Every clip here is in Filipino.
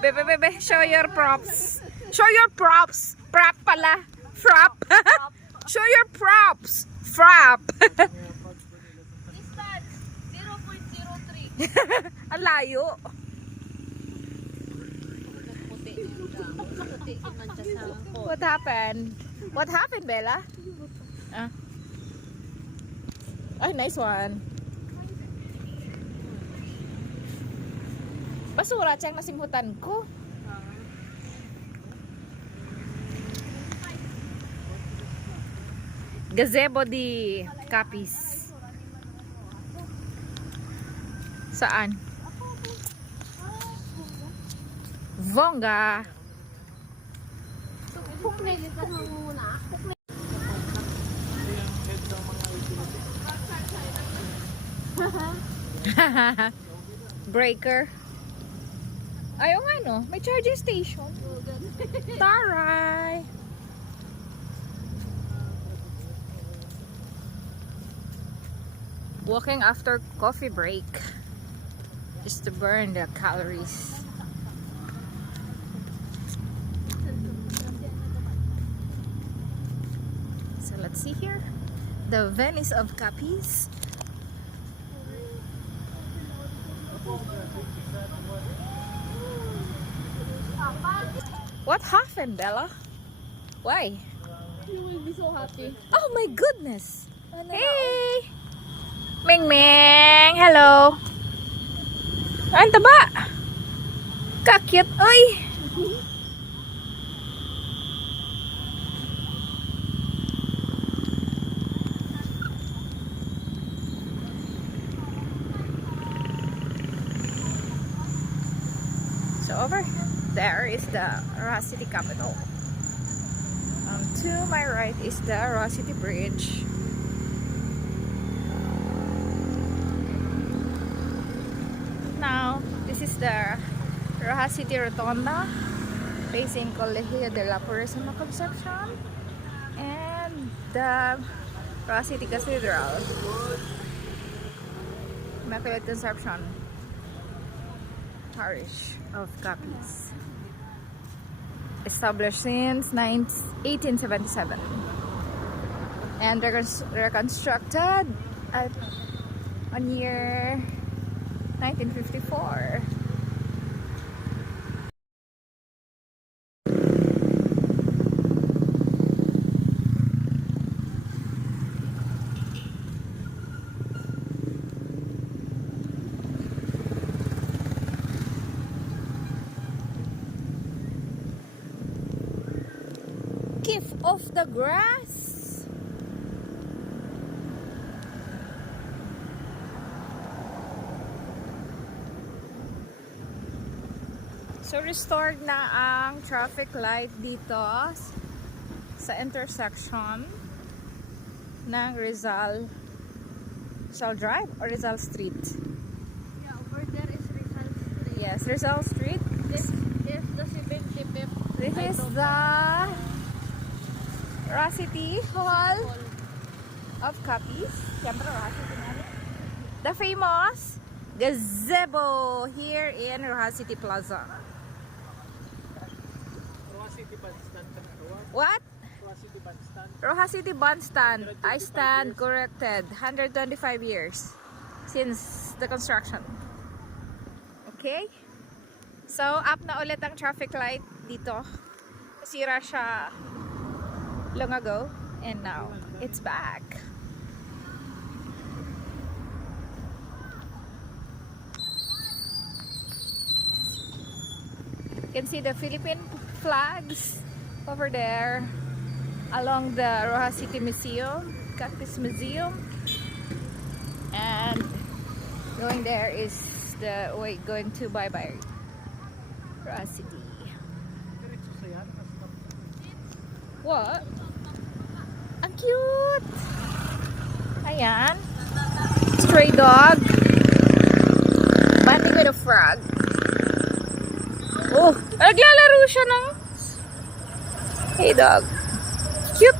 Bebe, show your props. Show your props. Prop pala. Frap. Show your props. Frap. Distance 0.03. Ang layo. What happened? What happened, Bella? Ah. Ay, nice one. Basura, tiyang nasimhutan ko. Gazebo di Capiz. Saan? Vongga. Breaker. Ayaw nga no, may charging station. Taray. Walking after coffee break just to burn the calories. So let's see here. The Venice of Capiz. What happened, Bella? Why? You will be so happy. Oh my goodness! Hey! Ming Ming! Hello! Ang taba! Kakit! Uy! So over there is the Roa City capital. To my right is the Roa City Bridge. Now, this is the Roa City Rotonda facing Colegio de la Purísima Concepción and the Roa City Cathedral. Immaculate Conception Parish of Capiz. Established since 1877 and reconstructed on year 1954. Gift of the grass. So restored na ang traffic light dito sa intersection ng Rizal Drive or Rizal Street. Yeah, over there is Rizal Street. Yes, Rizal Street. This is the 75th. This is the Roa City Hall of Capiz. Siyempre, Roa City namin. The famous gazebo here in Roa City Plaza. Roa City Bandstand. What? Roa City Bandstand. Roa City Bandstand. I stand corrected. 125 years since the construction. Okay? So, up na ulit ang traffic light dito. Nasira siya long ago and now it's back. You can see the Philippine flags over there along the Roa City Museum, Capiz Museum, and going there is the way going to Bye-Bye Roa City. What? Ang cute! Ayan. Stray dog. Banding with a frog. Oh! Naglalaro siya ng... Hey dog. Cute!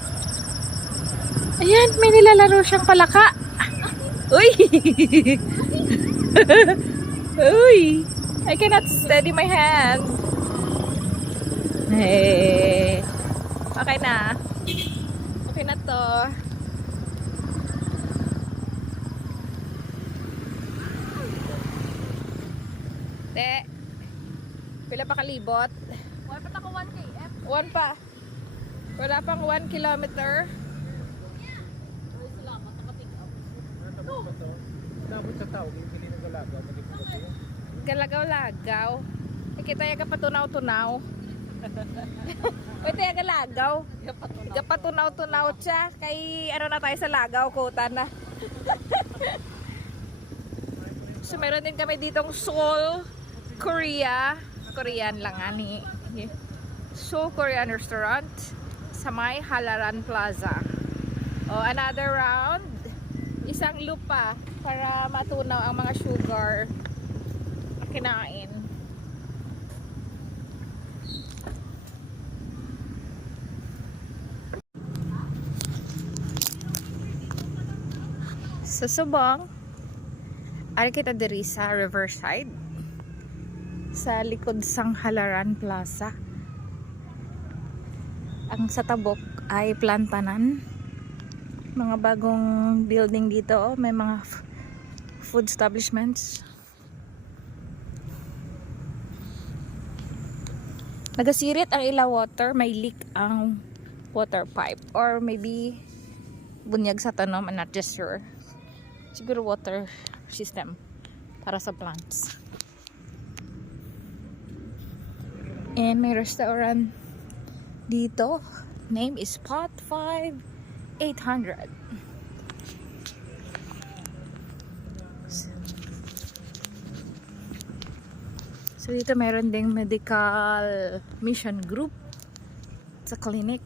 Ayan, may nilalaro siyang palaka. Uy! Uy! I cannot steady my hand. Hey. Okay na. Okay na to. Te. Pila pa kalibot? Wala pa ako 1 km. 1 pa. Wala pang 1 kilometer. Ay, salamat. Nakapick up. Ano tamo ba to? Dabot sa tao, bibili ng galaga, magiging gabi. Galagaw-lagaw. Kita yung kapatunaw-tunaw. Pwede yung galagaw. Kapatunaw-tunaw siya. Kay ano na tayo sa lagaw, kuta na. So meron din kami ditong Seoul, Korea. Korean lang ani. Seoul Korean restaurant sa may Halaran Plaza. O another round. Isang loop pa para matunaw ang mga sugar na kinain. Sa Subang, ari kita diri sa Riverside sa likod sang Halaran Plaza. Ang sa tabok ay plantanan. Mga bagong building dito, oh. May mga food establishments. Nagasirit ang ila water, may leak ang water pipe or maybe bunyag sa tanom, I'm not just sure. Siguro water system para sa plants. And may restaurant dito. Name is Pot 5800. So dito meron ding medical mission group sa clinic.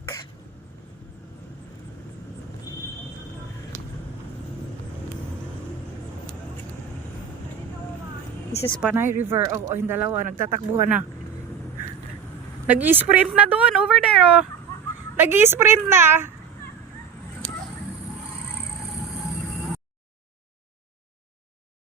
This is Panay River. Oh, yung dalawa nagtatakbuhan na. Nag-i-sprint na doon over there, oh. Nag-i-sprint na.